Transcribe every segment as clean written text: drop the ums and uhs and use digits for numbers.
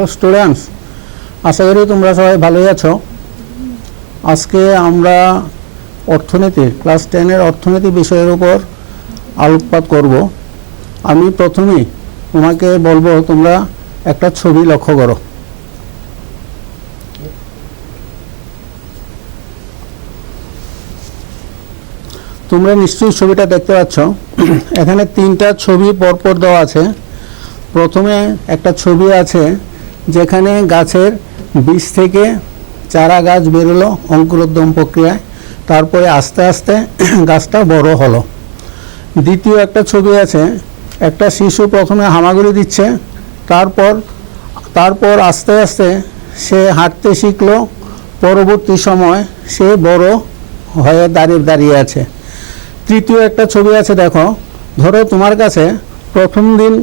Hello students, আশা করি তোমরা সবাই ভালোই আছো। আজকে আমরা অর্থনীতি ক্লাস 10-এর অর্থনীতি বিষয়ের উপর আলোকপাত করব। আমি প্রথমেই তোমাকে বলবো তোমরা একটা ছবি লক্ষ্য করো। তোমরা নিশ্চয়ই ছবিটা দেখতে পাচ্ছ। এখানে তিনটা ছবি পরপর দেওয়া আছে। প্রথমে একটা ছবি আছে যেখানে গাছের বীজ থেকে চারা গাছ বেরোলো অঙ্কুরোদ্গম প্রক্রিয়ায়, তারপরে আস্তে আস্তে গাছটা বড় হলো। দ্বিতীয় একটা ছবি আছে, একটা শিশু প্রথমে হামাগুড়ি দিচ্ছে, তারপর আস্তে আস্তে সে হাঁটতে শিখলো, পরবর্তী সময় সে বড় হয়ে দাঁড়িয়ে আছে। তৃতীয় একটা ছবি আছে, দেখো, ধরো তোমার কাছে প্রথম দিন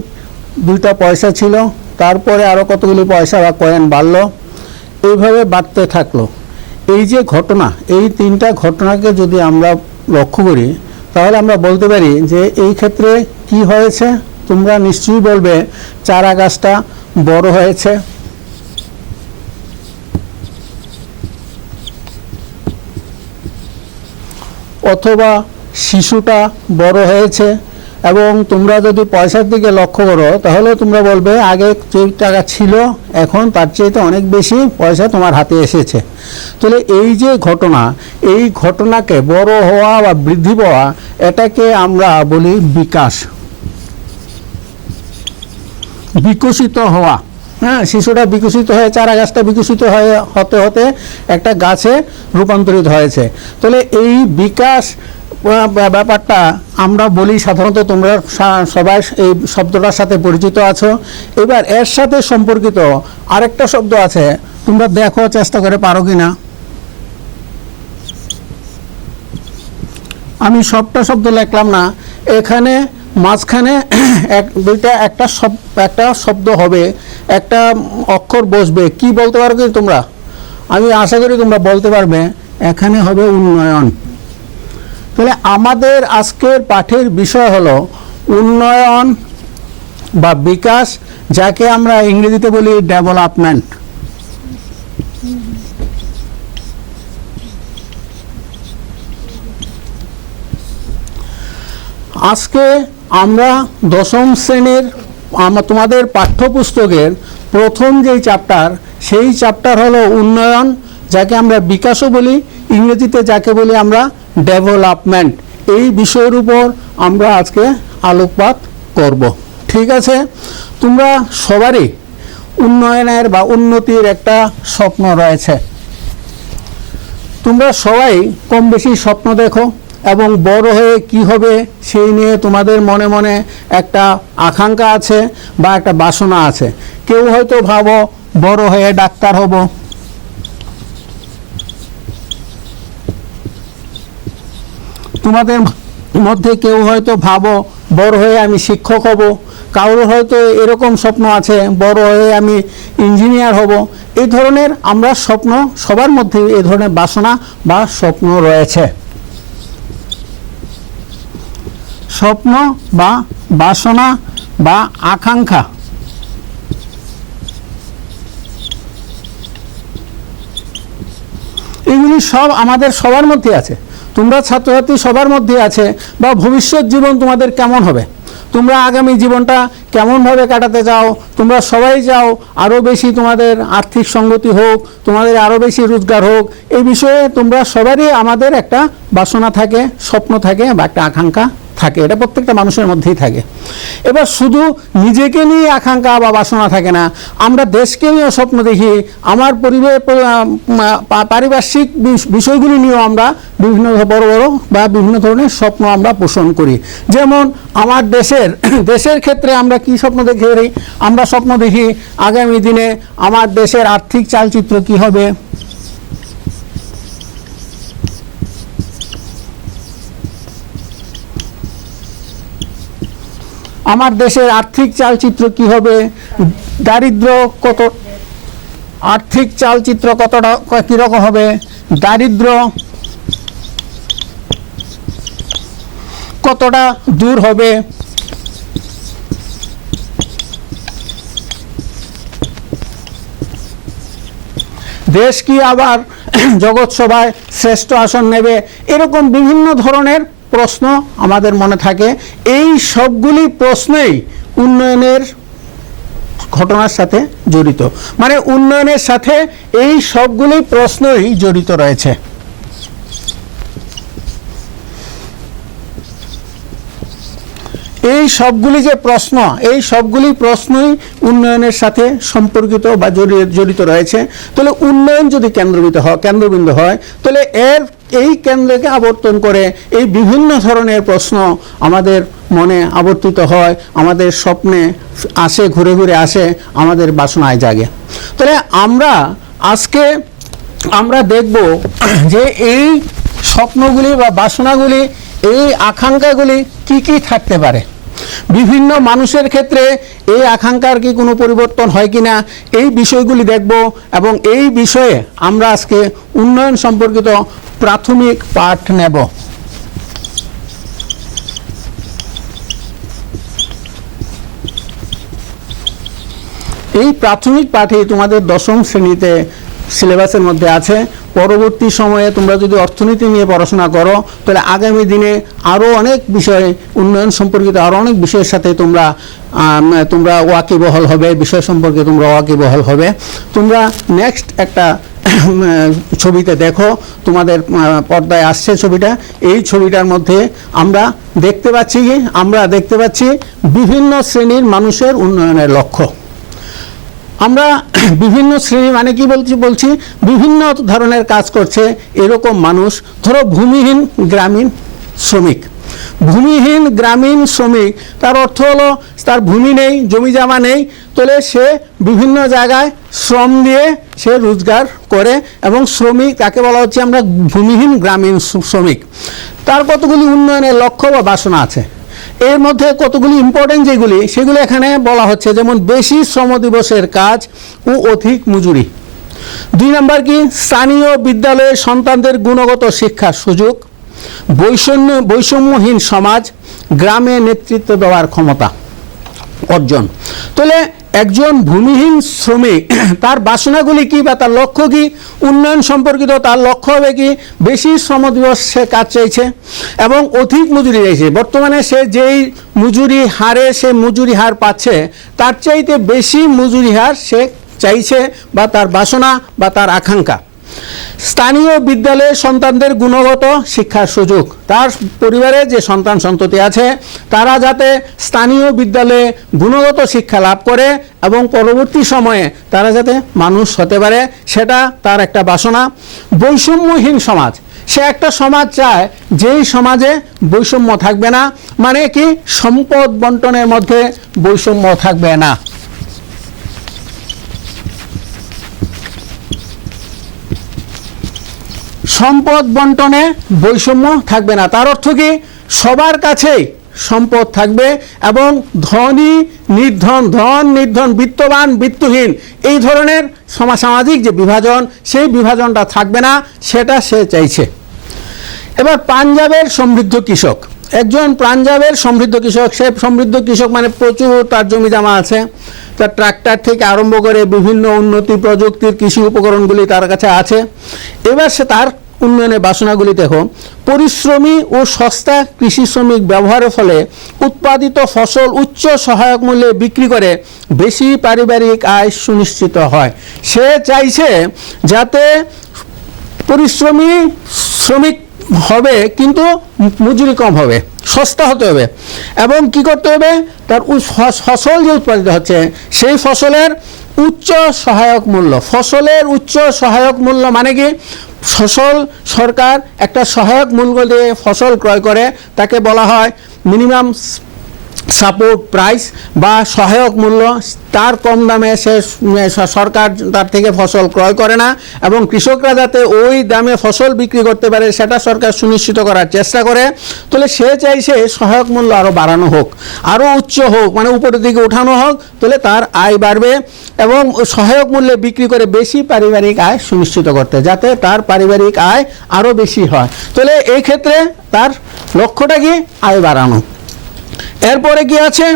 2টা পয়সা ছিল, তারপরে আরও কতগুলি পয়সা বা কয়েন বাড়লো, এইভাবে বাড়তে থাকলো। এই যে ঘটনা, এই 3টা ঘটনাকে যদি আমরা লক্ষ্য করি তাহলে আমরা বলতে পারি যে এই ক্ষেত্রে কি হয়েছে। তোমরা নিশ্চয়ই বলবে চারা গাছটা বড় হয়েছে, অথবা শিশুটা বড় হয়েছে। এবং তোমরা যদি পয়সার দিকে লক্ষ্য করো তাহলে তোমরা বলবে আগে যে টাকা ছিল এখন তার চেয়ে অনেক বেশি পয়সা তোমার হাতে এসেছে। তাহলে এই যে ঘটনা, এই ঘটনাকে বড় হওয়া বা বৃদ্ধি পাওয়া, এটাকে আমরা বলি বিকাশ, বিকশিত হওয়া। হ্যাঁ, শিশুটা বিকশিত হয়ে চারা গাছটা বিকশিত হয়ে হতে হতে একটা গাছে রূপান্তরিত হয়েছে। তাহলে এই বিকাশ ব্যাপারটা আমরা বলি সাধারণত, তোমরা সবাই এই শব্দটার সাথে পরিচিত আছো। এবার এর সাথে সম্পর্কিত আরেকটা শব্দ আছে, তোমরা দেখো চেষ্টা করে পারো কিনা। আমি সবটা শব্দ লিখলাম না, এখানে মাঝখানে একটা শব্দ হবে, একটা অক্ষর বসবে। কি বলতে পারো কি তোমরা? আমি আশা করি তোমরা বলতে পারবে। এখানে হবে উন্নয়ন। তাহলে আমাদের আজকের পাঠের বিষয় হলো উন্নয়ন বা বিকাশ, যাকে আমরা ইংরেজিতে বলি ডেভেলপমেন্ট। আজকে আমরা 10ম শ্রেণীর তোমাদের পাঠ্যপুস্তকের প্রথম যেই চ্যাপ্টার, সেই চ্যাপ্টার হলো উন্নয়ন, যাকে আমরা বিকাশও বলি, ইংরেজিতে যাকে বলি আমরা ডেভেলপমেন্ট। এই বিষয়ের উপর আমরা আজকে আলোকপাত করব। ঠিক আছে? তোমরা সবারই উন্নয়নের বা উন্নতির একটা স্বপ্ন রয়েছে। তোমরা সবাই কম বেশি স্বপ্ন দেখো এবং বড় হয়ে কি হবে সেই নিয়ে তোমাদের মনে মনে একটা আকাঙ্ক্ষা আছে বা একটা বাসনা আছে। কেউ হয়তো ভাবো বড় হয়ে ডাক্তার হব, তোমাদের মধ্যে কেউ হয়তো ভাবো বড় হয়ে আমি শিক্ষক হব, কারোর হয়তো এরকম স্বপ্ন আছে বড় হয়ে আমি ইঞ্জিনিয়ার হব। এই ধরনের আমরা স্বপ্ন, সবার মধ্যে এই ধরনের বাসনা বা স্বপ্ন রয়েছে। স্বপ্ন বা বাসনা বা আকাঙ্ক্ষা, এগুলি সব আমাদের সবার মধ্যে আছে। তোমরা ছাত্রছাত্রী সবার মধ্যে আছে। বা ভবিষ্যৎ জীবন তোমাদের কেমন হবে, তোমরা আগামী জীবনটা কেমনভাবে কাটাতে চাও, তোমরা সবাই চাও আরও বেশি তোমাদের আর্থিক সঙ্গতি হোক, তোমাদের আরও বেশি রোজগার হোক। এই বিষয়ে তোমরা সবারই আমাদের একটা বাসনা থাকে, স্বপ্ন থাকে বা একটা আকাঙ্ক্ষা থাকে। এটা প্রত্যেকটা মানুষের মধ্যেই থাকে। এবার শুধু নিজেকে নিয়ে আকাঙ্ক্ষা বা বাসনা থাকে না, আমরা দেশকে নিয়েও স্বপ্ন দেখি, আমার পারিপার্শ্বিক বিষয়গুলি নিয়েও আমরা বিভিন্ন বড় বড় বা বিভিন্ন ধরনের স্বপ্ন আমরা পোষণ করি। যেমন আমার দেশের ক্ষেত্রে আমরা কি স্বপ্ন দেখি? আমরা স্বপ্ন দেখি আগামী দিনে আমার দেশের আর্থিক চালচিত্র কি হবে, আমার দেশের আর্থিক চালচিত্র কি হবে, দারিদ্র কত, আর্থিক চালচিত্র কতটা কীরকম হবে, দারিদ্র কতটা দূর হবে, দেশ কি আবার জগৎ সভায় শ্রেষ্ঠ আসন নেবে, এরকম বিভিন্ন ধরনের প্রশ্ন আমাদের মনে থাকে। এই সবগুলি প্রশ্নই উন্নয়নের ঘটনার সাথে জড়িত, মানে উন্নয়নের সাথে এই সবগুলি প্রশ্নই জড়িত রয়েছে। এই সবগুলি যে প্রশ্ন, এই সবগুলি প্রশ্নই উন্নয়নের সাথে সম্পর্কিত বা জড়িত রয়েছে। তাহলে উন্নয়ন যদি কেন্দ্রবিন্দু হয় তাহলে এই কেন্দ্রকে আবর্তন করে এই বিভিন্ন ধরনের প্রশ্ন আমাদের মনে আবর্তিত হয়, আমাদের স্বপ্নে আসে, ঘুরে ঘুরে আসে, আমাদের বাসনায় জাগে। তাহলে আজকে আমরা দেখব যে এই স্বপ্নগুলি বা বাসনাগুলি, এই আকাঙ্ক্ষাগুলি কি কি থাকতে পারে। বিভিন্ন মানুষের ক্ষেত্রে এই আকাঙ্ক্ষার কি কোনো পরিবর্তন হয় কিনা, এই বিষয়গুলি দেখব। এবং এই বিষয়ে আমরা আজকে উন্নয়ন সম্পর্কিত প্রাথমিক পাঠ নেব। এই প্রাথমিক পাঠে তোমাদের দশম শ্রেণীতে সিলেবাসের মধ্যে আছে। পরবর্তী সময়ে তোমরা যদি অর্থনীতি নিয়ে পড়াশোনা করো তাহলে আগামী দিনে আরও অনেক বিষয়, উন্নয়ন সম্পর্কিত আরও অনেক বিষয়ের সাথে তোমরা ওয়াকিবহাল হবে, বিষয় সম্পর্কে তোমরা ওয়াকিবহাল হবে। তোমরা নেক্সট একটা ছবিতে দেখো, তোমাদের পর্দায় আসছে ছবিটা। এই ছবিটার মধ্যে আমরা দেখতে পাচ্ছি বিভিন্ন শ্রেণীর মানুষের উন্নয়নের লক্ষ্য। আমরা বিভিন্ন শ্রেণী মানে কি বলছি বিভিন্ন ধরনের কাজ করছে এরকম মানুষ। ধরো ভূমিহীন গ্রামীণ শ্রমিক। ভূমিহীন গ্রামীণ শ্রমিক, তার অর্থ হলো তার ভূমি নেই, জমি জমা নেই, তাহলে সে বিভিন্ন জায়গায় শ্রম দিয়ে সে রোজগার করে এবং শ্রমিক, তাকে বলা হচ্ছে আমরা ভূমিহীন গ্রামীণ শ্রমিক। তার কতগুলি উন্নয়নের লক্ষ্য বা বাসনা আছে। এর মধ্যে কতগুলি ইম্পর্টেন্ট সেগুলি এখানে বলা হচ্ছে, যেমন বেশি শ্রম দিবসের কাজ ও অধিক মজুরি। 2 নম্বর কি, স্থানীয় বিদ্যালয়ে সন্তানদের গুণগত শিক্ষার সুযোগ, বৈষম্যহীন সমাজ, গ্রামে নেতৃত্ব দেওয়ার ক্ষমতা অর্জন। তাহলে একজন ভূমিহীন শ্রমিক তার বাসনাগুলি কি বা তার লক্ষ্য কি, উন্নয়ন সম্পর্কিত তার লক্ষ্য হবে কি, বেশি শ্রম দিবস সে কাজ চাইছে এবং অধিক মজুরি চাইছে। বর্তমানে সে যেই মজুরি হার পাচ্ছে তার চাইতে বেশি মজুরি হার সে চাইছে বা তার বাসনা বা তার আকাঙ্ক্ষা। স্থানীয় বিদ্যালয়ে সন্তানদের গুণগত শিক্ষার সুযোগ, তার পরিবারে যে সন্ততি আছে তারা যাতে স্থানীয় বিদ্যালয়ে গুণগত শিক্ষা লাভ করে এবং পরবর্তী সময়ে তারা যাতে মানুষ হতে পারে, সেটা তার একটা বাসনা। বৈষম্যহীন সমাজ, সে একটা সমাজ চায় যেই সমাজে বৈষম্য থাকবে না, মানে কি সম্পদ বন্টনের মধ্যে বৈষম্য থাকবে না। সম্পদ বন্টনে বৈষম্য থাকবে না, তার অর্থ কি সবার কাছেই সম্পদ থাকবে এবং ধন নির্ধন, বিত্তবান বিত্তহীন, এই ধরনের সামাজিক যে বিভাজন, সেই বিভাজনটা থাকবে না, সেটা সে চাইছে। এবার পাঞ্জাবের সমৃদ্ধ কৃষক, একজন পাঞ্জাবের সমৃদ্ধ কৃষক, সে সমৃদ্ধ কৃষক মানে প্রচুর তার জমি জমা আছে, তার ট্রাক্টর থেকে আরম্ভ করে বিভিন্ন উন্নতি প্রযুক্তির কৃষি উপকরণগুলি তার কাছে আছে। এবার সে তার উন্নয়নের বাসনাগুলি দেখো, পরিশ্রমী ও সস্তা কৃষি শ্রমিক ব্যবহারের ফলে উৎপাদিত ফসল উচ্চ সহায়ক মূল্যে বিক্রি করে বেশি পারিবারিক আয় সুনিশ্চিত হয়। সে চাইছে যাতে পরিশ্রমী শ্রমিক হবে কিন্তু মজুরি কম হবে, সস্তা হতে হবে এবং কি করতে হবে, তার ফসল যে উৎপাদিত হচ্ছে সেই ফসলের উচ্চ সহায়ক মূল্য। ফসলের উচ্চ সহায়ক মূল্য মানে কি, সরকার একটা সহায়ক মূল্য দিয়ে ফসল ক্রয় করে, তাকে বলা হয় মিনিমাম সাপোর্ট প্রাইস বা সহায়ক মূল্য। তার কম দামে সরকার তার থেকে ফসল ক্রয় করে না এবং কৃষকরা যাতে ওই দামে ফসল বিক্রি করতে পারে সেটা সরকার সুনিশ্চিত করার চেষ্টা করে। তাহলে সে চাইছে সহায়ক মূল্য আরও বাড়ানো হোক, আরও উচ্চ হোক, মানে উপরের দিকে উঠানো হোক, তাহলে তার আয় বাড়বে এবং সহায়ক মূল্যে বিক্রি করে বেশি পারিবারিক আয় সুনিশ্চিত করতে, যাতে তার পারিবারিক আয় আরও বেশি হয়। তাহলে এই ক্ষেত্রে তার লক্ষ্যটা কি, আয় বাড়ানো। এরপরে কি আছে,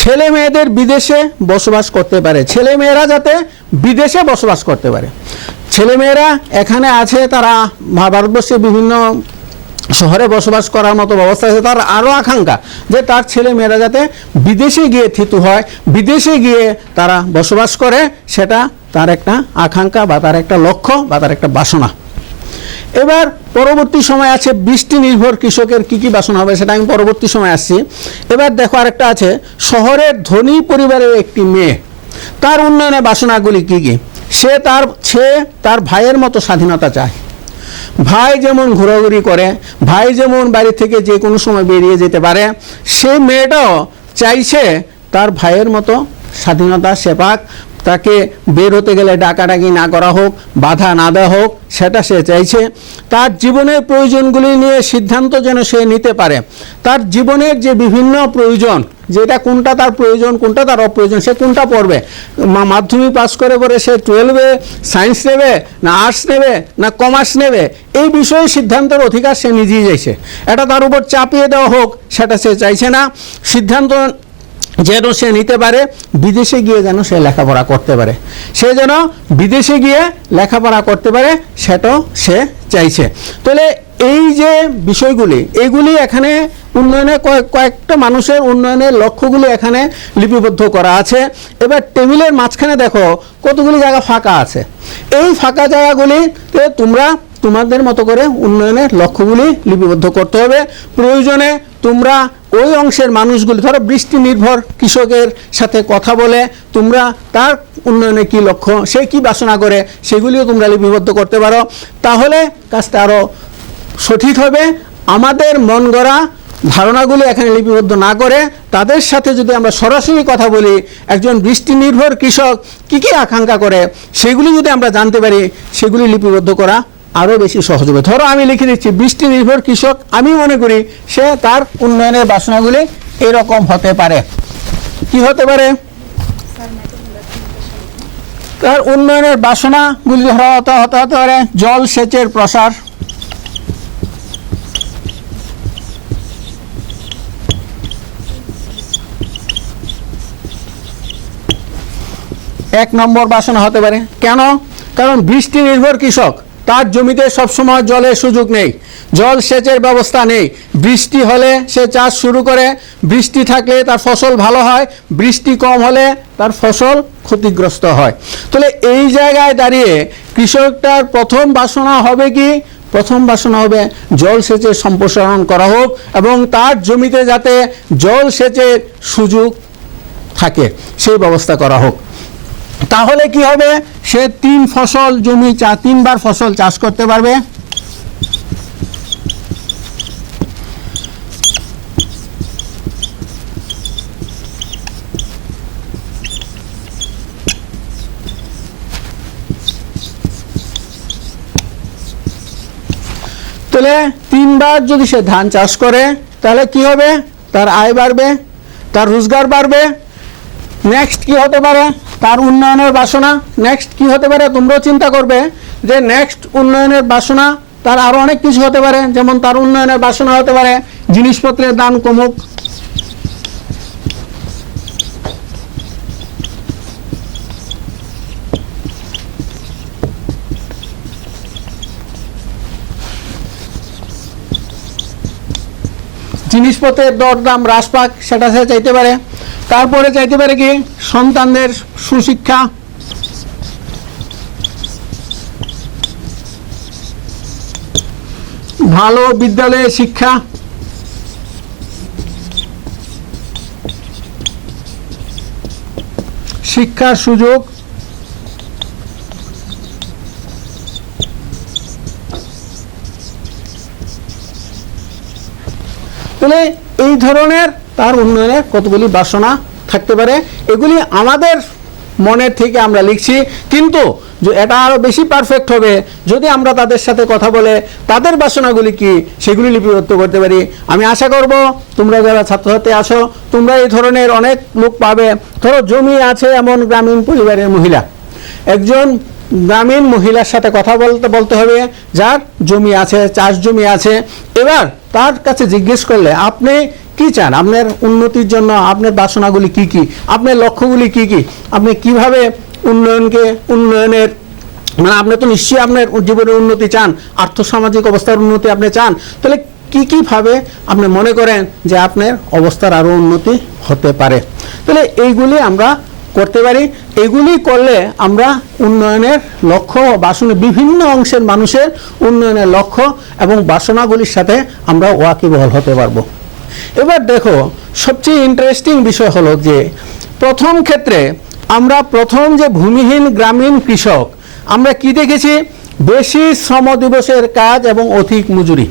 ছেলে মেয়েদের বিদেশে বসবাস করতে পারে, ছেলে মেয়েরা যাতে বিদেশে বসবাস করতে পারে। ছেলেমেয়েরা এখানে আছে, তারা ভারতবর্ষের বিভিন্ন শহরে বসবাস করার মতো ব্যবস্থা আছে, তার আরও আকাঙ্ক্ষা যে তার ছেলেমেয়েরা যাতে বিদেশে গিয়ে থিতু হয়, বিদেশে গিয়ে তারা বসবাস করে, সেটা তার একটা আকাঙ্ক্ষা বা তার একটা লক্ষ্য বা তার একটা বাসনা। এবার পরবর্তী সময় আছে বৃষ্টি নির্ভর কৃষকের কি কি বাসনা হবে, সেটা আমি পরবর্তী সময় আসছি। এবার দেখো আরেকটা আছে শহরের ধনী পরিবারের একটি মেয়ে, তার উন্নয়নের বাসনাগুলি কি কি। সে তার ভাইয়ের মতো স্বাধীনতা চায়। ভাই যেমন ঘোরাঘুরি করে, ভাই যেমন বাড়ি থেকে যে কোনো সময় বেরিয়ে যেতে পারে, সে মেয়েটাও চাইছে তার ভাইয়ের মতো স্বাধীনতা সে পাক, তাকে বের হতে গেলে ডাকাডাকি না করা হোক, বাধা না দেওয়া হোক, সেটা সে চাইছে। তার জীবনের প্রয়োজনগুলি নিয়ে সিদ্ধান্ত যেন সে নিতে পারে। তার জীবনের যে বিভিন্ন প্রয়োজন, যেটা কোনটা তার প্রয়োজন কোনটা তার অপ্রয়োজন, সে কোনটা পড়বে, মাধ্যমিক পাস করে সে 12-এ সায়েন্স নেবে না আর্টস নেবে না কমার্স নেবে, এই বিষয়ে সিদ্ধান্তের অধিকার সে নিজেই চাইছে। এটা তার উপর চাপিয়ে দেওয়া হোক সেটা সে চাইছে না। সিদ্ধান্ত যেন সে নিতে পারে, বিদেশে গিয়ে যেন সে লেখাপড়া করতে পারে, সে যেন বিদেশে গিয়ে লেখাপড়া করতে পারে, সেটাও সে চাইছে। তাহলে এই যে বিষয়গুলি, এইগুলি এখানে উন্নয়নে কয়েকটা মানুষের উন্নয়নের লক্ষ্যগুলি এখানে লিপিবদ্ধ করা আছে। এবার টেবিলের মাঝখানে দেখো কতগুলি জায়গা ফাঁকা আছে। এই ফাঁকা জায়গাগুলিতে তোমরা তোমাদের মতো করে উন্নয়নের লক্ষ্যগুলি লিপিবদ্ধ করতে হবে। প্রয়োজনে তোমরা ওই অংশের মানুষগুলি, ধরো বৃষ্টি নির্ভর কৃষকের সাথে কথা বলে তোমরা তার উন্নয়নে কি লক্ষ্য, সে কি বাসনা করে, সেগুলিও তোমরা লিপিবদ্ধ করতে পারো। তাহলে কাজটা আরও সঠিক হবে। আমাদের মন গড়া ধারণাগুলি এখানে লিপিবদ্ধ না করে তাদের সাথে যদি আমরা সরাসরি কথা বলি, একজন বৃষ্টি নির্ভর কৃষক কি কি আকাঙ্ক্ষা করে সেগুলি যদি আমরা জানতে পারি, সেগুলি লিপিবদ্ধ করা আরও বেশি সহজ হবে। ধরো আমি লিখে দিচ্ছি বৃষ্টি নির্ভর কৃষক, আমি মনে করি সে তার উন্নয়নের বাসনাগুলি এরকম হতে পারে। কি হতে পারে? তার উন্নয়নের বাসনাগুলি হতে পারে জল সেচের প্রসার, এক নম্বর বাসনা হতে পারে। কেন? কারণ বৃষ্টি নির্ভর কৃষক, তার জমিতে সবসময় জলের সুযোগ নেই, জল সেচের ব্যবস্থা নেই। বৃষ্টি হলে সে চাষ শুরু করে, বৃষ্টি থাকলে তার ফসল ভালো হয়, বৃষ্টি কম হলে তার ফসল ক্ষতিগ্রস্ত হয়। তাহলে এই জায়গায় দাঁড়িয়ে কৃষকটার প্রথম বাসনা হবে কি? প্রথম বাসনা হবে জল সেচের সম্প্রসারণ করা হোক এবং তার জমিতে যাতে জল সেচের সুযোগ থাকে সেই ব্যবস্থা করা হোক। তাহলে কি হবে? সে 3 ফসল জমি 3বার ফসল চাষ করতে পারবে। তাহলে 3বার যদি সে ধান চাষ করে তাহলে কি হবে? তার আয় বাড়বে, তার রোজগার বাড়বে। নেক্সট কি হতে পারে? তার উন্নয়নের বাসনা। নেক্সট কি হতে পারে? তোমরাও চিন্তা করবে যে নেক্সট উন্নয়নের বাসনা তার আরও অনেক কিছু হতে পারে। যেমন তার উন্নয়নের বাসনা হতে পারে জিনিসপত্রের দাম কমুক, জিনিসপত্রের দরদাম হ্রাস পাক, সেটা সে চাইতে পারে। তারপরে চাইতে পারে কি? সন্তানদের সুশিক্ষা, ভালো বিদ্যালয়ে শিক্ষা, শিক্ষার সুযোগ, তাহলে এই ধরনের তার উন্নয়নের কতগুলি বাসনা থাকতে পারে। এগুলি আমাদের মনের থেকে আমরা লিখছি, কিন্তু এটা আরও বেশি পারফেক্ট হবে যদি আমরা তাদের সাথে কথা বলে তাদের বাসনাগুলি কি সেগুলি লিপিবদ্ধ করতে পারি। আমি আশা করব তোমরা যারা ছাত্রছাত্রী আছো তোমরা এই ধরনের অনেক লোক পাবে। ধরো জমি আছে এমন গ্রামীণ পরিবারের মহিলা, একজন গ্রামীণ মহিলার সাথে কথা বলতে হবে যার জমি আছে, চাষ জমি আছে। এবার তার কাছে জিজ্ঞেস করলে আপনি কি চান, আপনার উন্নতির জন্য আপনার বাসনাগুলি কি কি, আপনার লক্ষ্যগুলি কি কি, আপনি কিভাবে উন্নয়নের মানে আপনি তো নিশ্চয়ই আপনার জীবনের উন্নতি চান, আর্থসামাজিক অবস্থার উন্নতি আপনি চান, তাহলে কীভাবে আপনি মনে করেন যে আপনার অবস্থার আরও উন্নতি হতে পারে? তাহলে এইগুলি আমরা করতে পারি। এগুলি করলে আমরা উন্নয়নের লক্ষ্য, বাসনা, বিভিন্ন অংশের মানুষের উন্নয়নের লক্ষ্য এবং বাসনাগুলির সাথে আমরা ওয়াকিবহাল হতে পারবো। এবার দেখো, সবচেয়ে ইন্টারেস্টিং বিষয় হলো যে প্রথম ক্ষেত্রে আমরা প্রথম যে ভূমিহীন গ্রামীণ কৃষক, আমরা কি দেখেছি? বেশি শ্রম দিবসের কাজ এবং অধিক মজুরি।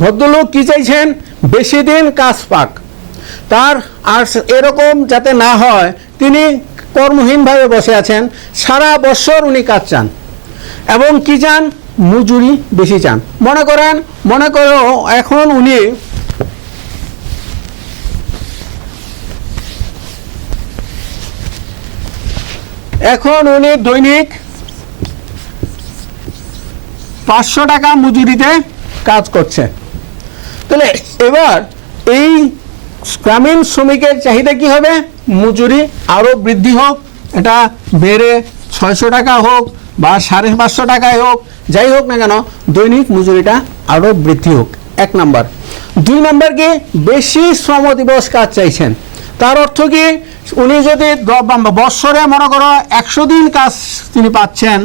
ভদ্রলোক কি চাইছেন? বেশি দিন কাজ পাক, তার আর এরকম যাতে না হয় তিনি কর্মহীনভাবে বসে আছেন, সারা বছর উনি কাজ চান এবং কি চান? মজুরি বেশি চান। মনে করো এখন উনি দৈনিক 500 টাকা মজুরিতে কাজ করছে। তাহলে এবার এই গ্রামীণ শ্রমিকের চাহিদা কি হবে? মজুরি আরও বৃদ্ধি হোক, এটা বেড়ে 600 টাকা হোক বা 550 টাকায় হোক, যাই হোক না কেন দৈনিক মজুরিটা আরও বৃদ্ধি হোক, 1 নাম্বার। 2 নাম্বার কি? বেশি শ্রম দিবস কাজ চাইছেন। তার অর্থ কি? উনি যদি বৎসরে মনে করো 100 দিন কাজ তিনি পাচ্ছেন,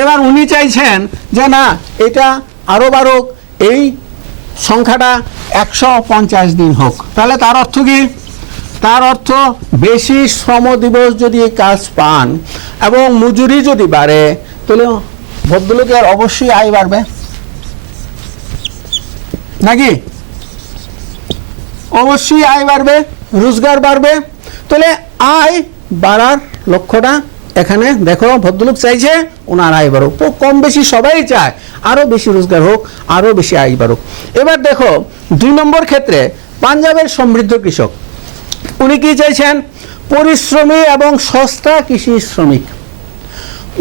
এবার উনি চাইছেন যে না, এটা আরও বাড়ুক, এই সংখ্যাটা 150 দিন হোক। তাহলে তার অর্থ কি? তার অর্থ বেশি শ্রম দিবস যদি কাজ পান এবং মজুরি যদি বাড়ে, তাহলে ভদ্রলোকের অবশ্যই আয় বাড়বে, নাকি? অবশ্যই আয় বাড়বে, রোজগার বাড়বে। তাহলে আয় বাড়ার লক্ষ্যটা এখানে দেখো, ভদ্রলোক চাইছে ওনার আয় বাড়ুক, কম বেশি সবাই চায় আরও বেশি রোজগার হোক, আরও বেশি আয় বাড়ুক। এবার দেখো 2 নম্বর ক্ষেত্রে পাঞ্জাবের সমৃদ্ধ কৃষক, উনি কি চাইছেন? পরিশ্রমী এবং সস্তা কৃষি শ্রমিক।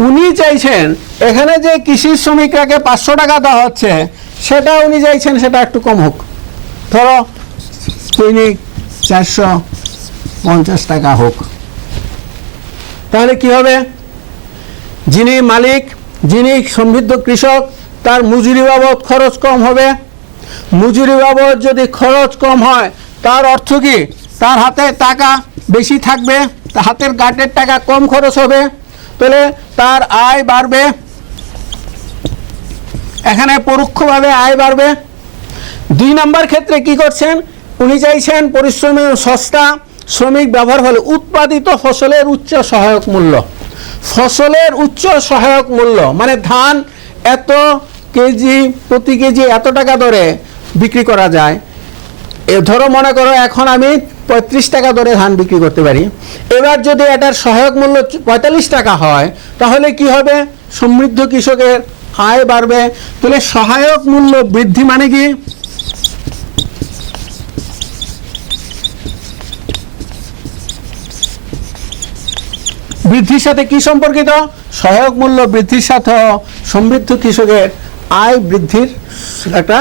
উনি চাইছেন এখানে যে কৃষি শ্রমিকরাকে 500 টাকা দেওয়া হচ্ছে, সেটা উনি চাইছেন সেটা একটু কম হোক, ধরো দৈনিক 450 টাকা হোক। তাহলে কি হবে? যিনি মালিক, যিনি সমৃদ্ধ কৃষক, তার মজুরি বাবদ খরচ কম হবে। মজুরি বাবদ যদি খরচ কম হয়, তার অর্থ কি? তার হাতে টাকা বেশি থাকবে, তার হাতের গাঁটের টাকা কম খরচ হবে, তাহলে তার আয় বাড়বে, এখানে পরোক্ষভাবে আয় বাড়বে। 2 নম্বর ক্ষেত্রে কি করছেন? উনি চাইছেন পরিশ্রমী সস্তা শ্রমিক ব্যবহার হলে উৎপাদিত ফসলের উচ্চ সহায়ক মূল্য। ফসলের উচ্চ সহায়ক মূল্য মানে ধান এত কেজি, প্রতি কেজি এত টাকা দরে বিক্রি করা যায়। ধরো মনে করো এখন আমি 35 টাকা দরে ধান বিক্রি করতে পারি, এবার যদি এটার সহায়ক মূল্য 45 টাকা হয়, তাহলে কি হবে? সমৃদ্ধ কৃষকের আয় বাড়বে। তাহলে সহায়ক মূল্য বৃদ্ধি মানে কি? বৃদ্ধির সাথে কি সম্পর্কিত? সহায়ক মূল্য বৃদ্ধির সাথে সমৃদ্ধ কৃষকের আয় বৃদ্ধির একটা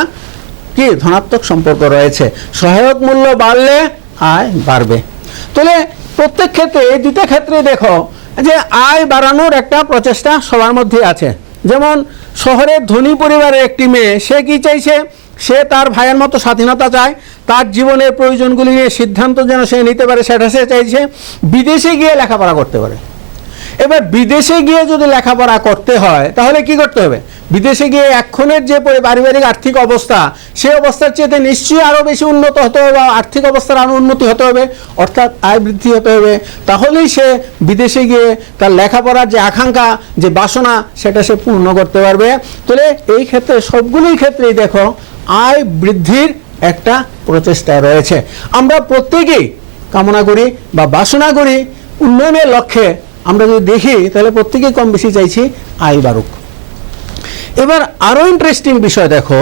কি ধনাত্মক সম্পর্ক রয়েছে। সহায়ক মূল্য বাড়লে আয় বাড়বে। তাহলে প্রত্যেক ক্ষেত্রে, এই 2টা ক্ষেত্রে দেখো যে আয় বাড়ানোর একটা প্রচেষ্টা সবার মধ্যে আছে। যেমন শহরের ধনী পরিবারের একটি মেয়ে, সে কি চাইছে? সে তার ভাইয়ের মতো স্বাধীনতা চায়, তার জীবনের প্রয়োজনগুলি নিয়ে সিদ্ধান্ত যেন সে নিতে পারে, সেটা সে চাইছে। বিদেশে গিয়ে লেখাপড়া করতে পারে। এবার বিদেশে গিয়ে যদি লেখাপড়া করতে হয়, তাহলে কি করতে হবে? বিদেশে গিয়ে এক্ষণের যে পারিবারিক আর্থিক অবস্থা, সেই অবস্থার চেয়ে নিশ্চয়ই আরও বেশি উন্নত হতে হবে, বা আর্থিক অবস্থার আরও উন্নতি হতে হবে, অর্থাৎ আয় বৃদ্ধি হতে হবে। তাহলেই সে বিদেশে গিয়ে তার লেখাপড়ার যে আকাঙ্ক্ষা, যে বাসনা, সেটা সে পূর্ণ করতে পারবে। তাহলে এই ক্ষেত্রে সবগুলোই ক্ষেত্রেই দেখো আয় বৃদ্ধির একটা প্রচেষ্টা রয়েছে। আমরা প্রত্যেকেই কামনা করি বা বাসনা করি উন্নয়নের লক্ষ্যে। আমরা যদি দেখি তাহলে প্রত্যেকেই কম বেশি চাইছি আয় বাড়ুক। এবার আরো ইন্টারেস্টিং বিষয় দেখো,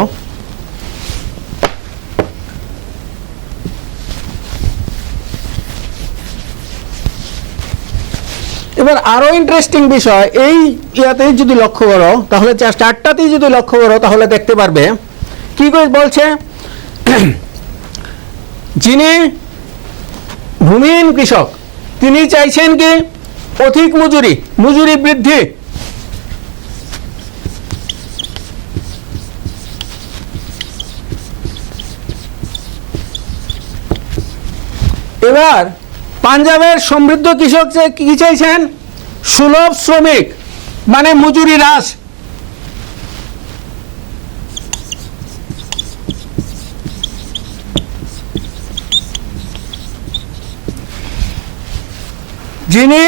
এবার আরো ইন্টারেস্টিং বিষয়, এই ইয়াতেই যদি লক্ষ্য করো, তাহলে 4টাতেই যদি লক্ষ্য করো, তাহলে দেখতে পারবে কি করে বলছে, যিনি ভূমিহীন কৃষক তিনি চাইছেন কি? অধিক মজুরি, মজুরি বৃদ্ধি। এবার পাঞ্জাবের সমৃদ্ধ কৃষক যে কি চাইছেন? সুলভ শ্রমিক, মানে মজুরি হ্রাস। যিনি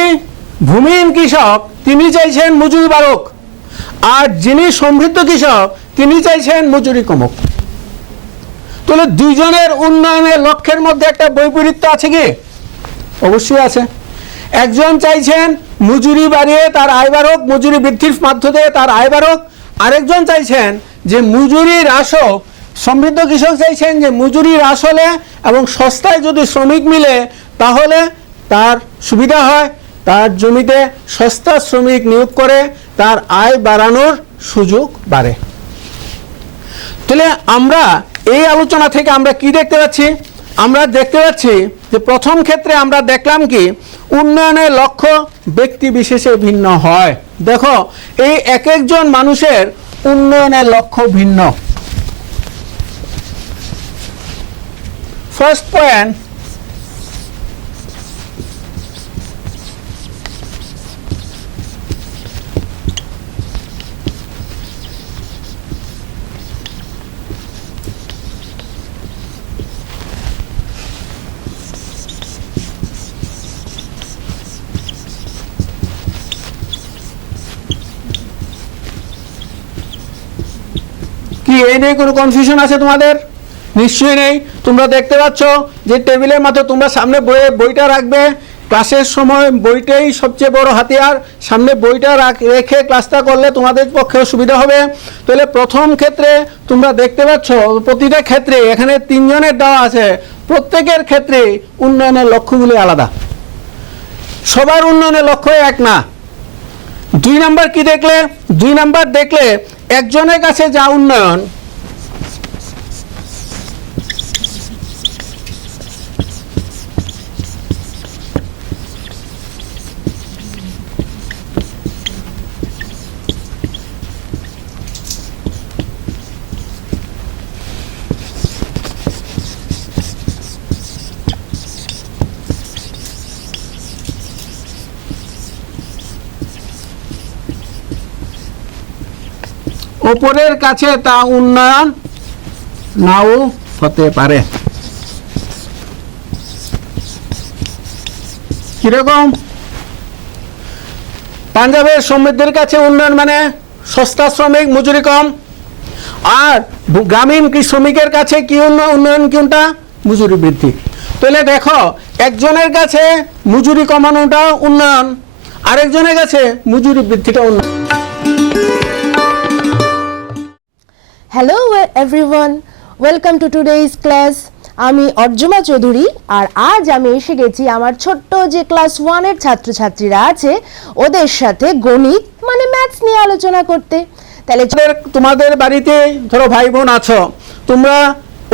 ভূমিহীন কৃষক তিনি চাইছেন মজুরি বাড়ুক, আর যিনি সমৃদ্ধ কৃষক তিনি চাইছেন মজুরি কমুক। তাহলে দুইজনের উন্নয়নের লক্ষ্যের মধ্যে একটা বৈপরীত্য আছে কি? অবশ্যই আছে। একজন চাইছেন মজুরি বাড়িয়ে তার আয় বাড়ুক, মজুরি বৃদ্ধির মাধ্যমে তার আয় বাড়ুক। আরেকজন চাইছেন যে মজুরি হ্রাস হোক। সমৃদ্ধ কৃষক চাইছেন যে মজুরি হ্রাস হলে এবং সস্তায় যদি শ্রমিক মিলে তাহলে তার সুবিধা হয়, তার জমিতে সস্তা শ্রমিক নিয়োগ করে তার আয় বাড়ানোর সুযোগ বাড়ে। তাহলে আমরা এই আলোচনা থেকে আমরা কি দেখতে পাচ্ছি? আমরা দেখতে পাচ্ছি যে প্রথম ক্ষেত্রে আমরা দেখলাম কি উন্নয়নের লক্ষ্য ব্যক্তি বিশেষে ভিন্ন হয়। দেখো এই এক একজন মানুষের উন্নয়নের লক্ষ্য ভিন্ন। ফার্স্ট পয়েন্ট, কি এই নিয়ে কোনো কনফিউশন আছে তোমাদের? নিশ্চয়ই নেই। তোমরা দেখতে পাচ্ছ যে টেবিলের মতো তোমরা সামনে বইটা রাখবে। ক্লাসের সময় বইটাই সবচেয়ে বড় হাতিয়ার। সামনে বইটা রেখে ক্লাসটা করলে তোমাদের পক্ষেও সুবিধা হবে। তাহলে প্রথম ক্ষেত্রে তোমরা দেখতে পাচ্ছ প্রতিটা ক্ষেত্রে এখানে তিনজনের দেওয়া আছে, প্রত্যেকের ক্ষেত্রে উন্নয়নের লক্ষ্যগুলি আলাদা, সবার উন্নয়নের লক্ষ্য এক না। 2 নাম্বার কি দেখলে? 2 নাম্বার দেখলে একজনের কাছে যা উন্নয়ন ওপরের কাছে তা উন্নয়ন নাও হতে পারে। কিরকম? পাঞ্জাবের সমৃদ্ধের কাছে উন্নয়ন মানে সস্তা শ্রমিক, মজুরি কম। আর গ্রামীণ শ্রমিকের কাছে কি উন্নয়ন? কোনটা? মজুরি বৃদ্ধি। তাহলে দেখো একজনের কাছে মজুরি কমানোটা উন্নয়ন, আরেকজনের কাছে মজুরি বৃদ্ধিটা উন্নয়ন। Hello everyone, welcome to today's class. আমি অর্জুমা চৌধুরী, আর আজ আমি এসে গেছি আমার ছোট্ট যে ক্লাস 1 এর ছাত্রছাত্রীরা আছে ওদের সাথে গণিত মানে ম্যাথস নিয়ে আলোচনা করতে। তাহলে তোমাদের বাড়িতে ধরো ভাই বোন আছো, তোমরা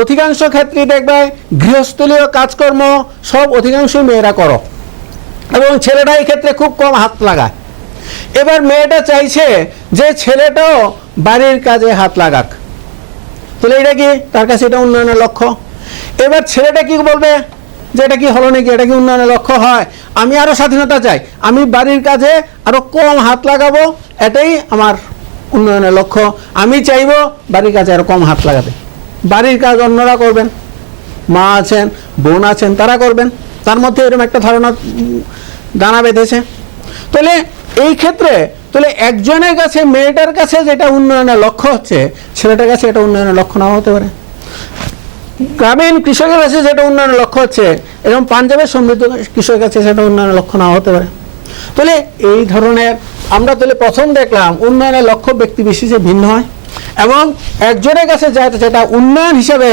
অধিকাংশ ক্ষেত্রে দেখবে গৃহস্থলীয় কাজকর্ম সব অধিকাংশ মেয়েরা করো এবং ছেলেটা এই ক্ষেত্রে খুব কম হাত লাগায়। এবার মেয়েটা চাইছে যে ছেলেটাও বাড়ির কাজে হাত লাগাক। তাহলে এটা কি তার কাছে এটা উন্নয়নের লক্ষ্য? এবার ছেলেটা কি বলবে যে এটা কি হলো নাকি, এটা কি উন্নয়নের লক্ষ্য হয়? আমি আরো স্বাধীনতা চাই, আমি বাড়ির কাজে আরো কম হাত লাগাবো, এটাই আমার উন্নয়নের লক্ষ্য। আমি চাইবো বাড়ির কাজে আরো কম হাত লাগাতে। বাড়ির কাজ অন্যরা করবেন, মা আছেন, বোন আছেন, তারা করবেন। তার মধ্যে এরকম একটা ধারণা দানা বেঁধেছে। তাহলে এই ক্ষেত্রে তাহলে একজনের কাছে মেয়েটার কাছে যেটা উন্নয়নের লক্ষ্য হচ্ছে, ছেলেটার কাছে এটা উন্নয়নের লক্ষ্য নাও হতে পারে। গ্রামীণ কৃষকের কাছে যেটা উন্নয়নের লক্ষ্য হচ্ছে, এবং পাঞ্জাবের সমৃদ্ধ কৃষকের কাছে সেটা উন্নয়নের লক্ষ্য নাও হতে পারে। তাহলে এই ধরনের আমরা তাহলে প্রথম দেখলাম উন্নয়নের লক্ষ্য ব্যক্তি বিশেষে ভিন্ন হয়, এবং একজনের কাছে যেটা উন্নয়ন হিসেবে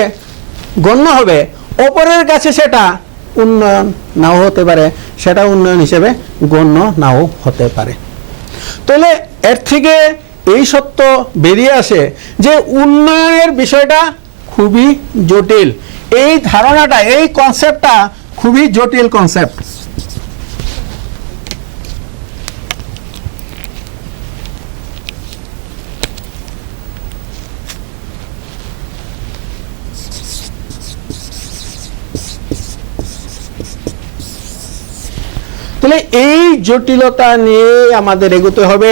গণ্য হবে অপরের কাছে সেটা উন্নয়ন নাও হতে পারে, সেটা উন্নয়ন হিসেবে গণ্য নাও হতে পারে। তাহলে এর থেকে এই সত্য বেরিয়ে আসে যে উন্নয়নের বিষয়টা খুবই জটিল। এই ধারণাটা, এই কনসেপ্টটা খুবই জটিল কনসেপ্ট। তাহলে এই জটিলতা নিয়ে আমাদের এগোতে হবে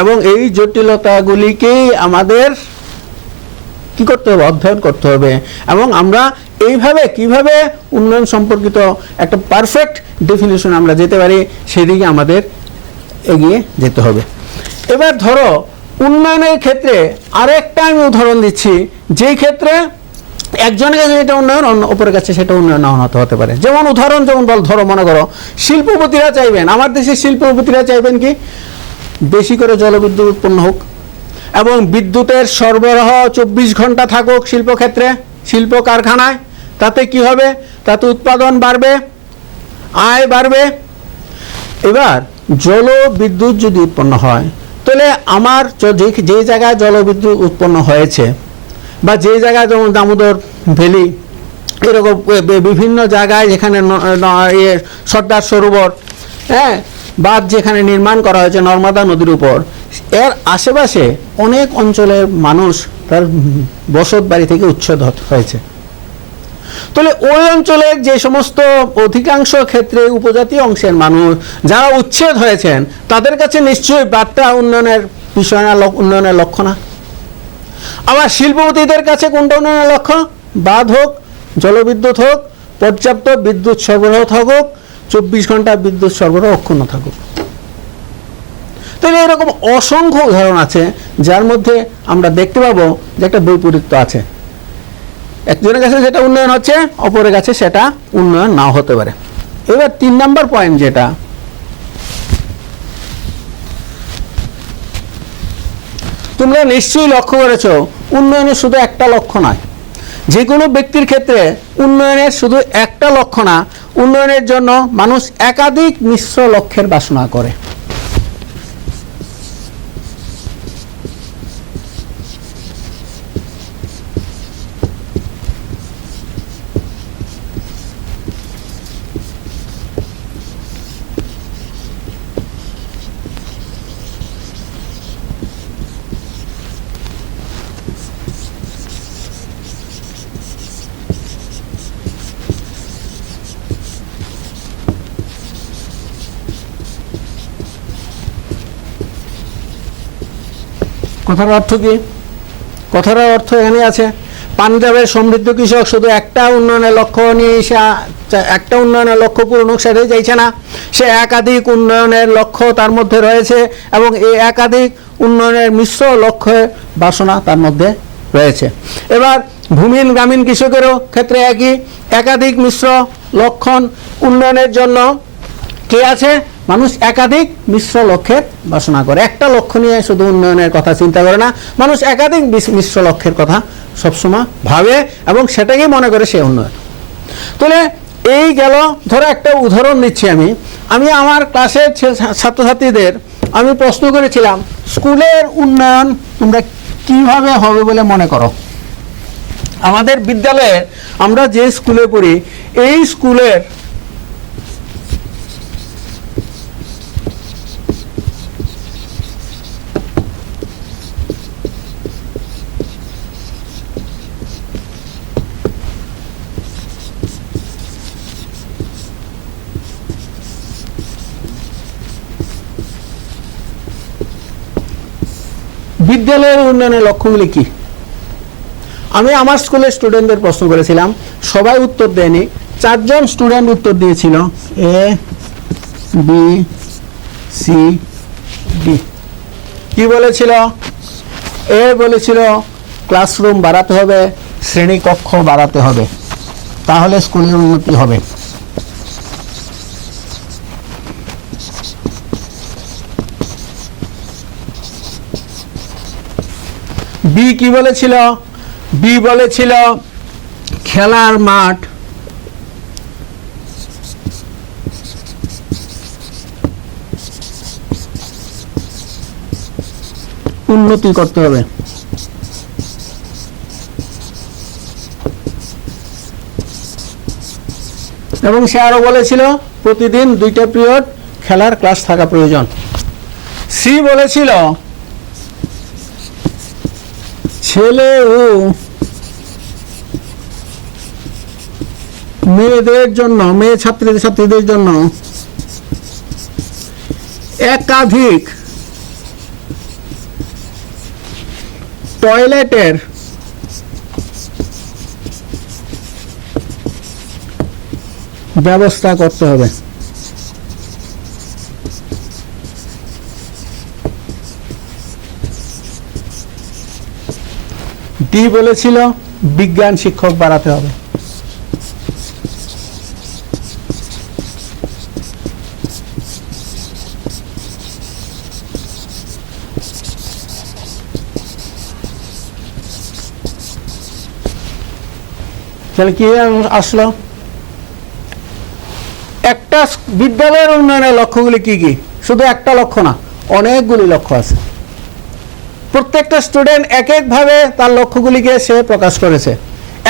এবং এই জটিলতাগুলিকেই আমাদের কি করতে হবে, অধ্যয়ন করতে হবে এবং আমরা এইভাবে কিভাবে উন্নয়ন সম্পর্কিত একটা পারফেক্ট ডেফিনিশন আমরা যেতে পারি সেদিকে আমাদের এগিয়ে যেতে হবে। এবার ধরো উন্নয়নের ক্ষেত্রে আরেকটা আমি উদাহরণ দিচ্ছি, যেই ক্ষেত্রে একজনের কাছে যেটা উন্নয়ন অন্য অপরের কাছে সেটা উন্নয়ন না হতে পারে। যেমন উদাহরণ যেমন ধরো মনে করো শিল্পপতিরা চাইবেন, আমার দেশের শিল্পপতিরা চাইবেন কি বেশি করে জলবিদ্যুৎ উৎপন্ন হোক এবং বিদ্যুতের সরবরাহ 24 ঘন্টা থাকুক শিল্পক্ষেত্রে, শিল্প কারখানায়। তাতে কি হবে, তাতে উৎপাদন বাড়বে, আয় বাড়বে। এবার জলবিদ্যুৎ যদি উৎপন্ন হয় তাহলে আমার যে জায়গায় জলবিদ্যুৎ উৎপন্ন হয়েছে বা যে জায়গায় যেমন দামোদর ভ্যালি এরকম বিভিন্ন জায়গায় যেখানে সর্দার সরোবর, হ্যাঁ, বাঁধ যেখানে নির্মাণ করা হয়েছে নর্মদা নদীর উপর, এর আশেপাশে অনেক অঞ্চলের মানুষ তার বসত বাড়ি থেকে উচ্ছেদ হয়েছে। তাহলে ওই অঞ্চলের যে সমস্ত অধিকাংশ ক্ষেত্রে উপজাতি অংশের মানুষ যারা উচ্ছেদ হয়েছেন তাদের কাছে নিশ্চয়ই বার্তা উন্নয়নের বিষয় না, উন্নয়নের লক্ষ্য না। আবার শিল্পপতিদের কাছে কোনটা উন্নয়নের লক্ষ্য, বাঁধ হোক, জলবিদ্যুৎ হোক, পর্যাপ্ত বিদ্যুৎ সরবরাহ থাকুক, 24 ঘন্টা বিদ্যুৎ সরবরাহ অক্ষুণ্ণ থাকুক। তাহলে এরকম অসংখ্য উদাহরণ আছে যার মধ্যে আমরা দেখতে পাবো যে একটা বৈপরীত্য আছে। একজনের কাছে যেটা উন্নয়ন হচ্ছে অপরের কাছে সেটা উন্নয়ন নাও হতে পারে। এবার 3 নম্বর পয়েন্ট, যেটা তোমরা নিশ্চয়ই লক্ষ্য করেছো, উন্নয়নের শুধু একটা লক্ষ্য নয়। যে কোনো ব্যক্তির ক্ষেত্রে উন্নয়নের শুধু একটা লক্ষ্য না, উন্নয়নের জন্য মানুষ একাধিক মিশ্র লক্ষ্যের বাসনা করে। কথার অর্থ কি? কথার অর্থ এখানে আছে, পাঞ্জাবের সমৃদ্ধ কৃষক শুধু একটা উন্নয়নের লক্ষ্য নিয়ে একটা উন্নয়নের লক্ষ্য পূরণ সেটাই চাইছে না, সে একাধিক উন্নয়নের লক্ষ্য তার মধ্যে রয়েছে এবং এই একাধিক উন্নয়নের মিশ্র লক্ষ্যের বাসনা তার মধ্যে রয়েছে। এবার ভূমিহীন গ্রামীণ কৃষকেরও ক্ষেত্রে একই, একাধিক মিশ্র লক্ষণ উন্নয়নের জন্য কে আছে, মানুষ একাধিক মিশ্র লক্ষ্যের বাসনা করে। একটা লক্ষ্য নিয়ে শুধু উন্নয়নের কথা চিন্তা করে না, মানুষ একাধিক মিশ্র লক্ষ্যের কথা সবসময় ভাবে এবং সেটাকেই মনে করে সে উন্নয়ন। তাহলে এই গেল, ধরো একটা উদাহরণ দিচ্ছি আমি আমার ক্লাসের ছাত্রছাত্রীদের আমি প্রশ্ন করেছিলাম, স্কুলের উন্নয়ন তোমরা কিভাবে হবে বলে মনে করো? আমাদের বিদ্যালয়ে আমরা যে স্কুলে পড়ি এই স্কুলের বিদ্যালয়ের উন্নয়নের লক্ষ্যগুলি কি? আমি আমার স্কুলের স্টুডেন্টদের প্রশ্ন করেছিলাম, সবাই উত্তর দেয়নি, 4 জন স্টুডেন্ট উত্তর দিয়েছিল এ বি সি ডি। কি বলেছিল? এ বলেছিল ক্লাসরুম বাড়াতে হবে, শ্রেণীকক্ষ বাড়াতে হবে, তাহলে স্কুলের উন্নতি হবে। বি কি বলেছিল? বি বলেছিল খেলার মাঠ উন্নতি করতে হবে। এবং সে আরো বলেছিল প্রতিদিন 2টা পিরিয়ড খেলার ক্লাস থাকা প্রয়োজন। সি বলেছিল ছেলে ও মেয়েদের জন্য, মেয়ে ছাত্রীদের জন্য একাধিক টয়লেটের ব্যবস্থা করতে হবে। ডি বলেছিল বিজ্ঞান শিক্ষক বাড়াতে হবে। তাহলে কি আসলো? একটা বিদ্যালয়ের উন্নয়নের লক্ষ্যগুলি কি কি? শুধু একটা লক্ষ্য না, অনেকগুলি লক্ষ্য আছে। প্রত্যেকটা স্টুডেন্ট এক একভাবে তার লক্ষ্যগুলিকে সে প্রকাশ করেছে।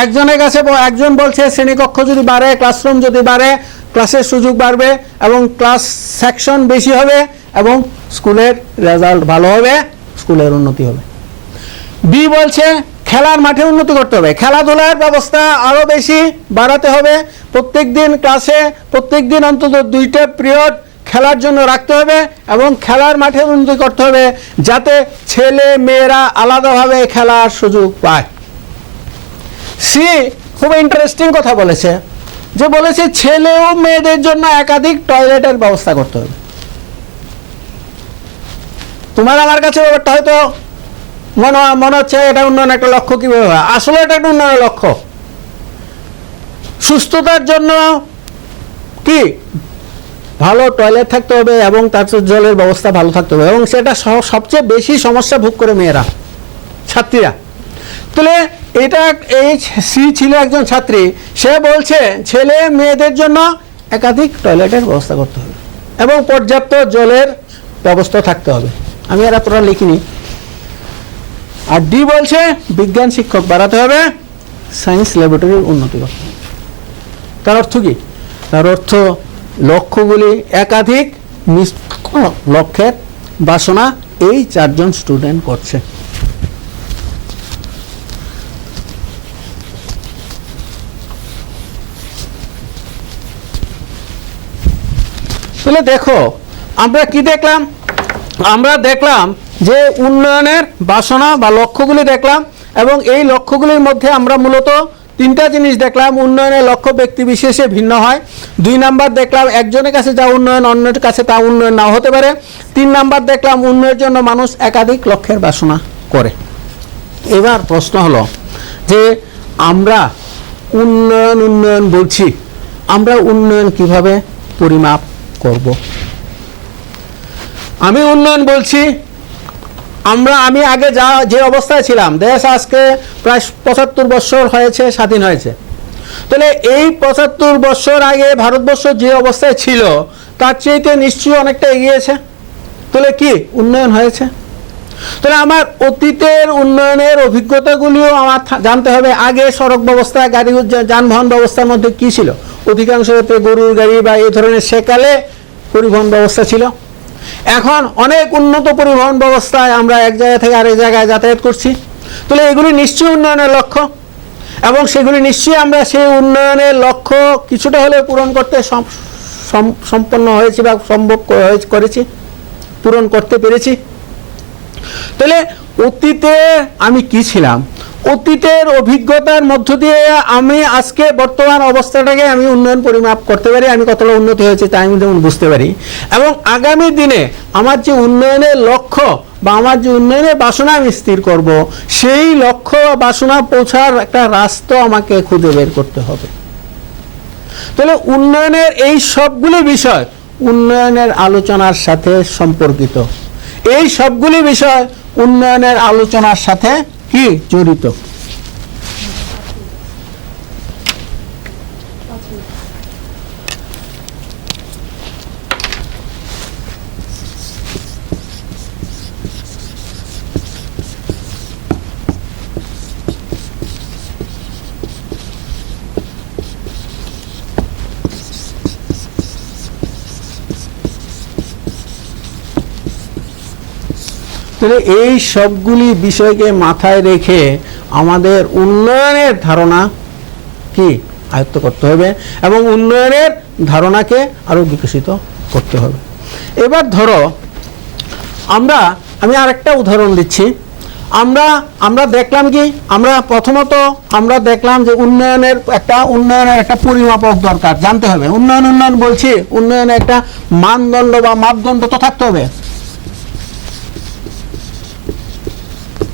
একজনের কাছে একজন বলছে শ্রেণীকক্ষ যদি বাড়ে, ক্লাসরুম যদি বাড়ে, ক্লাসের সুযোগ বাড়বে এবং ক্লাস সেকশন বেশি হবে এবং স্কুলের রেজাল্ট ভালো হবে, স্কুলের উন্নতি হবে। বি বলছে খেলার মাঠে উন্নতি করতে হবে, খেলাধুলার ব্যবস্থা আরও বেশি বাড়াতে হবে। প্রত্যেকদিন ক্লাসে প্রত্যেকদিন অন্তত 2টা পিরিয়ড খেলার জন্য রাখতে হবে এবং খেলার মাঠে উন্নতি করতে হবে যাতে ছেলে মেয়েরা আলাদাভাবে খেলার সুযোগ পায়। সি খুব ইন্টারেস্টিং কথা বলেছে, যে বলেছে ছেলে ও মেয়েদের জন্য একাধিক টয়লেটের ব্যবস্থা করতে হবে। তোমার আমার কাছে ব্যাপারটা হয়তো মনে হচ্ছে এটা উন্নয়ন একটা লক্ষ্য, কিভাবে হয়? আসলে এটা একটা উন্নয়নের লক্ষ্য। সুস্থতার জন্য কি ভালো টয়লেট থাকতে হবে এবং তার জলের ব্যবস্থা ভালো থাকতে হবে এবং সেটা সবচেয়ে বেশি সমস্যা ভোগ করে মেয়েরা, ছাত্রীরা। তাহলে এটা এই সি ছিল একজন ছাত্রী, সে বলছে ছেলে মেয়েদের জন্য একাধিক টয়লেটের ব্যবস্থা করতে হবে এবং পর্যাপ্ত জলের ব্যবস্থা থাকতে হবে। আমি আর এতটা লিখিনি। আর ডি বলছে বিজ্ঞান শিক্ষক বাড়াতে হবে, সায়েন্স ল্যাবরেটরির উন্নতি করতে হবে। তার অর্থ কি? তার অর্থ লক্ষ্যগুলি একাধিক, লক্ষ্যের বাসনা এই 4 জন স্টুডেন্ট করছে। তাহলে দেখো আমরা কি দেখলাম? আমরা দেখলাম যে উন্নয়নের বাসনা বা লক্ষ্যগুলি দেখলাম এবং এই লক্ষ্যগুলির মধ্যে আমরা মূলত 3টা জিনিস দেখলাম। উন্নয়নের লক্ষ্য ব্যক্তি বিশেষে ভিন্ন হয়। 2 নাম্বার দেখলাম একজনের কাছে যা উন্নয়ন অন্যের কাছে তা উন্নয়ন নাও হতে পারে। 3 নাম্বার দেখলাম উন্নয়নের জন্য মানুষ একাধিক লক্ষ্যের বাসনা করে। এবার প্রশ্ন হলো যে আমরা উন্নয়ন বলছি, আমরা উন্নয়ন কিভাবে পরিমাপ করব? আমি উন্নয়ন বলছি, আমি আগে যে অবস্থায় ছিলাম, দেশ আজকে প্রায় 75 বছর হয়েছে স্বাধীন হয়েছে। তাহলে এই 75 বছর আগে ভারতবর্ষ যে অবস্থায় ছিল তার চেয়ে নিশ্চয়ই অনেকটা এগিয়েছে। তাহলে কি উন্নয়ন হয়েছে? তাহলে আমার অতীতের উন্নয়নের অভিজ্ঞতাগুলিও আমার জানতে হবে। আগে সড়ক ব্যবস্থা, গাড়ি যানবাহন ব্যবস্থার মধ্যে কি ছিল? অধিকাংশ ক্ষেত্রে গরুর গাড়ি বা এই ধরনের সেকালে পরিবহন ব্যবস্থা ছিল। এখন অনেক উন্নত পরিবহন ব্যবস্থায় আমরা এক জায়গা থেকে আরেক জায়গায় যাতায়াত করছি। তাহলে এগুলি নিশ্চয়ই উন্নয়নের লক্ষ্য এবং সেগুলি নিশ্চয়ই আমরা সেই উন্নয়নের লক্ষ্য কিছুটা হলেও পূরণ করতে সম্পন্ন হয়েছি বা সম্ভব করেছি, পূরণ করতে পেরেছি। তাহলে অতীতে আমি কি ছিলাম, অতীতের অভিজ্ঞতার মধ্য দিয়ে আমি আজকে বর্তমান অবস্থাটাকে আমি উন্নয়ন পরিমাপ করতে পারি, আমি কতটা উন্নতি হয়েছে তা আমি যেমন বুঝতে পারি এবং আগামী দিনে আমার যে উন্নয়নের লক্ষ্য বা আমার যে উন্নয়নের বাসনা আমি স্থির করব, সেই লক্ষ্য বা বাসনা পৌঁছার একটা রাস্তা আমাকে খুঁজে বের করতে হবে। তাহলে উন্নয়নের এই সবগুলি বিষয় উন্নয়নের আলোচনার সাথে সম্পর্কিত। এই সবগুলি বিষয় উন্নয়নের আলোচনার সাথে কি জড়িত? তাহলে এই সবগুলি বিষয়কে মাথায় রেখে আমাদের উন্নয়নের ধারণা কি আয়ত্ত করতে হবে এবং উন্নয়নের ধারণাকে আরো বিকশিত করতে হবে। এবার ধরো আমি আরেকটা উদাহরণ দিচ্ছি। আমরা দেখলাম কি, আমরা প্রথমত আমরা দেখলাম যে উন্নয়নের একটা পরিমাপক দরকার, জানতে হবে। উন্নয়ন বলছি, উন্নয়নের একটা মানদণ্ড বা মাপদণ্ড তো থাকতে হবে।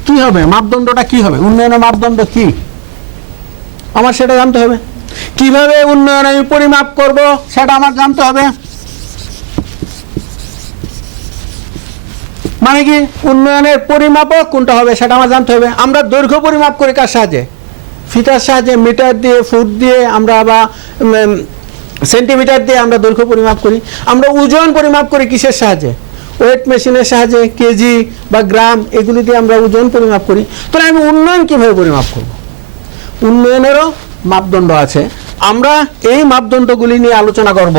কি হবে মাপদণ্ডটা, কি হবে উন্নয়নের মাপদণ্ড কি, আমার সেটা জানতে হবে। কিভাবে উন্নয়ন আমি পরিমাপ করব সেটা আমার জানতে হবে। মানে কি, উন্নয়নের পরিমাপক কোনটা হবে সেটা আমার জানতে হবে। আমরা দৈর্ঘ্য পরিমাপ করি কার সাহায্যে? ফিতার সাহায্যে, মিটার দিয়ে, ফুট দিয়ে, আমরা বা সেন্টিমিটার দিয়ে আমরা দৈর্ঘ্য পরিমাপ করি। আমরা ওজন পরিমাপ করি কিসের সাহায্যে? ওয়েট মেশিনের সাহায্যে, কেজি বা গ্রাম, এগুলি দিয়ে আমরা ওজন পরিমাপ করি। তাহলে আমি উন্নয়ন কিভাবে পরিমাপ করব? উন্নয়নেরও মাপদণ্ড আছে। আমরা এই মাপদণ্ডগুলি নিয়ে আলোচনা করব।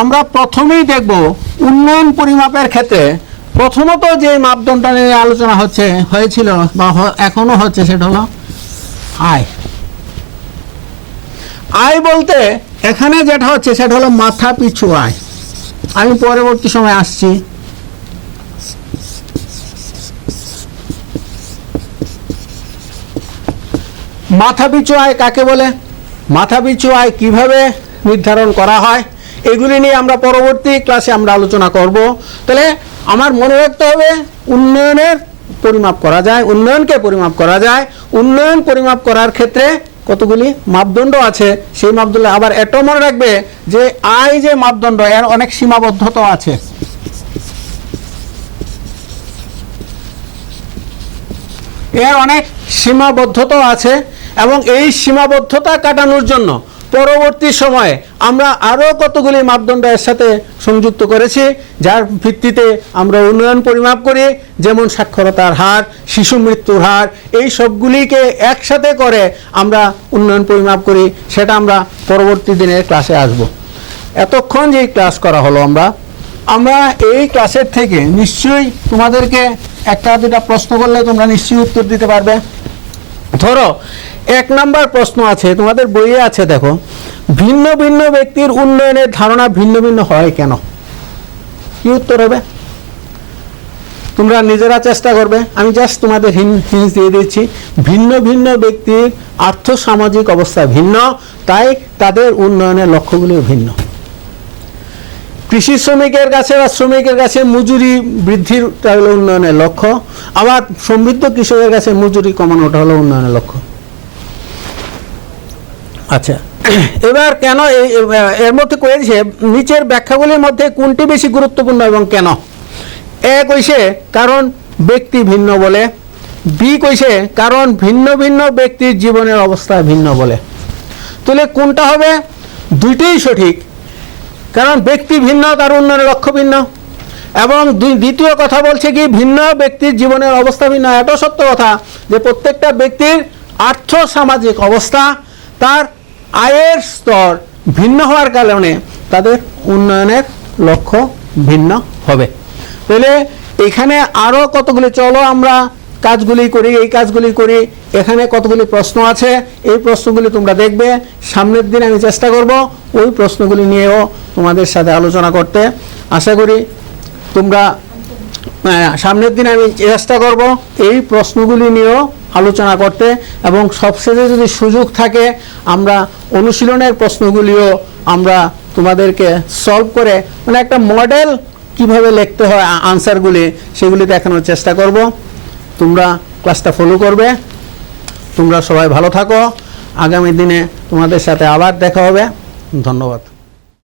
আমরা প্রথমেই দেখব উন্নয়ন পরিমাপের ক্ষেত্রে প্রথমত যে মাপদণ্ডটা নিয়ে আলোচনা হয়েছিল বা এখনো হচ্ছে, সেটা হলো আয়। আয় বলতে এখানে যেটা হচ্ছে সেটা হলো মাথা পিছু আয়। আমি পরবর্তী সময় আসছি। মাথা পিছু আয় কাকে বলে, মাথা পিছু আয় কিভাবে নির্ধারণ করা হয়, এগুলি নিয়ে আমরা পরবর্তী ক্লাসে আমরা আলোচনা করব। তাহলে আমার মনে রাখতে হবে উন্নয়নের পরিমাপ করা যায়, উন্নয়নকে পরিমাপ করা যায়। উন্নয়ন পরিমাপ করার ক্ষেত্রে কতগুলি মাপদণ্ড আছে, সেই মাপদণ্ড আবার এটাও মনে রাখবে যে আয় যে মাপদণ্ড, এর অনেক সীমাবদ্ধতা আছে। এর অনেক সীমাবদ্ধতা আছে এবং এই সীমাবদ্ধতা কাটানোর জন্য পরবর্তী সময়ে আমরা আরও কতগুলি মাপদণ্ড এর সাথে সংযুক্ত করেছি, যার ভিত্তিতে আমরা উন্নয়ন পরিমাপ করি। যেমন সাক্ষরতার হার, শিশু মৃত্যুর হার, এই সবগুলিকে একসাথে করে আমরা উন্নয়ন পরিমাপ করি। সেটা আমরা পরবর্তী দিনের ক্লাসে আসব। এতক্ষণ যে ক্লাস করা হলো, আমরা এই ক্লাসের থেকে নিশ্চয়ই তোমাদেরকে একটা দুটা প্রশ্ন করলে তোমরা নিশ্চয়ই উত্তর দিতে পারবে। ধরো 1 নম্বর প্রশ্ন আছে, তোমাদের বইয়ে আছে, দেখো, ভিন্ন ভিন্ন ব্যক্তির উন্নয়নের ধারণা ভিন্ন ভিন্ন হয় কেন? কি উত্তর হবে? তোমরা নিজেরা চেষ্টা করবে। আমি জাস্ট তোমাদের হিন্স দিয়ে দিচ্ছি। ভিন্ন ভিন্ন ব্যক্তির আর্থসামাজিক অবস্থা ভিন্ন, তাই তাদের উন্নয়নের লক্ষ্যগুলিও ভিন্ন। কৃষি শ্রমিকের কাছে বা শ্রমিকের কাছে মজুরি বৃদ্ধিটা হলো উন্নয়নের লক্ষ্য, আবার সমৃদ্ধ কৃষকের কাছে মজুরি কমানোটা হলো উন্নয়নের লক্ষ্য। আচ্ছা, এবার কেন এর মধ্যে করেছে, নিচের ব্যাখ্যাগুলির মধ্যে কোনটি বেশি গুরুত্বপূর্ণ এবং কেন? এ কইছে কারণ ব্যক্তি ভিন্ন বলে, বি কইছে কারণ ভিন্ন ভিন্ন ব্যক্তির জীবনের অবস্থা ভিন্ন বলে। তাহলে কোনটা হবে? দুইটাই সঠিক, কারণ ব্যক্তি ভিন্ন, তার উন্নয়নের লক্ষ্য ভিন্ন। এবং দ্বিতীয় কথা বলছে কি, ভিন্ন ব্যক্তির জীবনের অবস্থা ভিন্ন। এটাও সত্য কথা যে প্রত্যেকটা ব্যক্তির আর্থসামাজিক অবস্থা, তার আয়ের স্তর ভিন্ন হওয়ার কারণে তাদের উন্নয়নের লক্ষ্য ভিন্ন হবে। তাহলে এখানে আরও কতগুলি, চলো আমরা কাজগুলি করি, এই কাজগুলি করি। এখানে কতগুলি প্রশ্ন আছে, এই প্রশ্নগুলি তোমরা দেখবে। সামনের দিন আমি চেষ্টা করব ওই প্রশ্নগুলি নিয়েও তোমাদের সাথে আলোচনা করতে। আশা করি তোমরা সামনের দিন আমি চেষ্টা করব এই প্রশ্নগুলি নিয়েও আলোচনা করতে, এবং সবশেষে যদি সুযোগ থাকে আমরা অনুশীলনের প্রশ্নগুলিও আমরা তোমাদেরকে সলভ করে, মানে একটা মডেল কিভাবে লিখতে হয় আনসারগুলি, সেগুলি দেখানোর চেষ্টা করব। তোমরা ক্লাসটা ফলো করবে। তোমরা সবাই ভালো থাকো। আগামী দিনে তোমাদের সাথে আবার দেখা হবে। ধন্যবাদ।